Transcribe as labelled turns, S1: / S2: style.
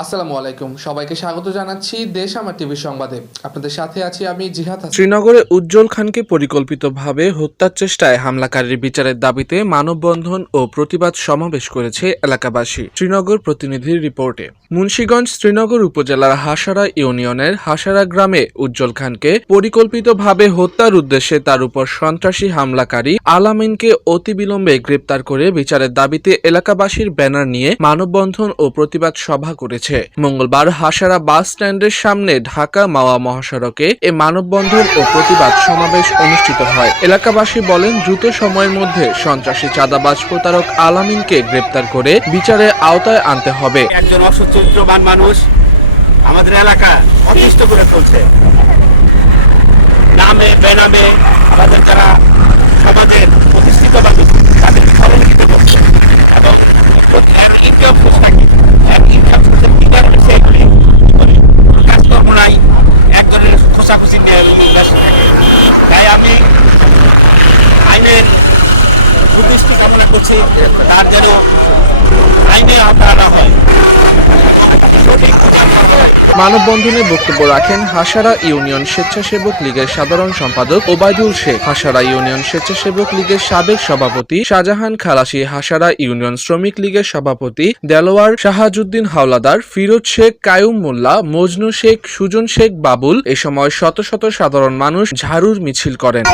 S1: আসসালামু আলাইকুম। সবাইকে স্বাগত জানাচ্ছি দেশ আমার টিভি সংবাদে। আপনাদের সাথে আছি আমি জিহাদ
S2: শ্রীনগরে উজ্জ্বল খানকে পরিকল্পিতভাবে হত্যার চেষ্টায় হামলাকারীর বিচারের দাবিতে মানববন্ধন ও প্রতিবাদ সমাবেশ করেছে এলাকাবাসী। শ্রীনগর প্রতিনিধির রিপোর্টে। মুন্সীগঞ্জ শ্রীনগর উপজেলার হাসারা ইউনিয়নের হাসারা গ্রামে উজ্জ্বল খানকে পরিকল্পিতভাবে হত্যার উদ্দেশ্যে তার উপর সন্ত্রাসী হামলাকারী আলামিনকে অতিবিলম্বে গ্রেপ্তার করে বিচারের দাবিতে এলাকাবাসীর ব্যানার নিয়ে মানববন্ধন ও প্রতিবাদ সভা করেছে। মঙ্গলবার হাসারা বাস স্ট্যান্ডের সামনে ঢাকা মাওয়া মহাসড়কে এ মানববন্ধন ও প্রতিবাদ সমাবেশ অনুষ্ঠিত হয়। এলাকাবাসী বলেন, দ্রুত সময়ের মধ্যে সন্ত্রাসী চাঁদাবাজ প্রতারক আলামিনকে গ্রেপ্তার করে বিচারের আওতায় আনতে হবে।
S3: একজন অসচ্ছিদ্রবান মানুষ আমাদের এলাকা অতিষ্ঠ করে তুলছে আমি আইনের উদ্দেশ্য কামনা করছি। তার যেন আইনের আওতা আনা হয় সঠিক
S2: মানববন্ধনে বক্তব্য রাখেন হাসারা ইউনিয়ন স্বেচ্ছাসেবক লীগের সাধারণ সম্পাদক ওবায়দুল শেখ। হাসারা ইউনিয়ন স্বেচ্ছাসেবক লীগের সাবেক সভাপতি শাহজাহান খালাসি, হাসারা ইউনিয়ন শ্রমিক লীগের সভাপতি দেলোয়ার শাহাজুদ্দিন হাওলাদার, ফিরোজ শেখ, কায়ুম মোল্লা, মজনু শেখ, সুজন শেখ বাবুল এ সময় শত শত সাধারণ মানুষ ঝাড়ুর মিছিল করেন।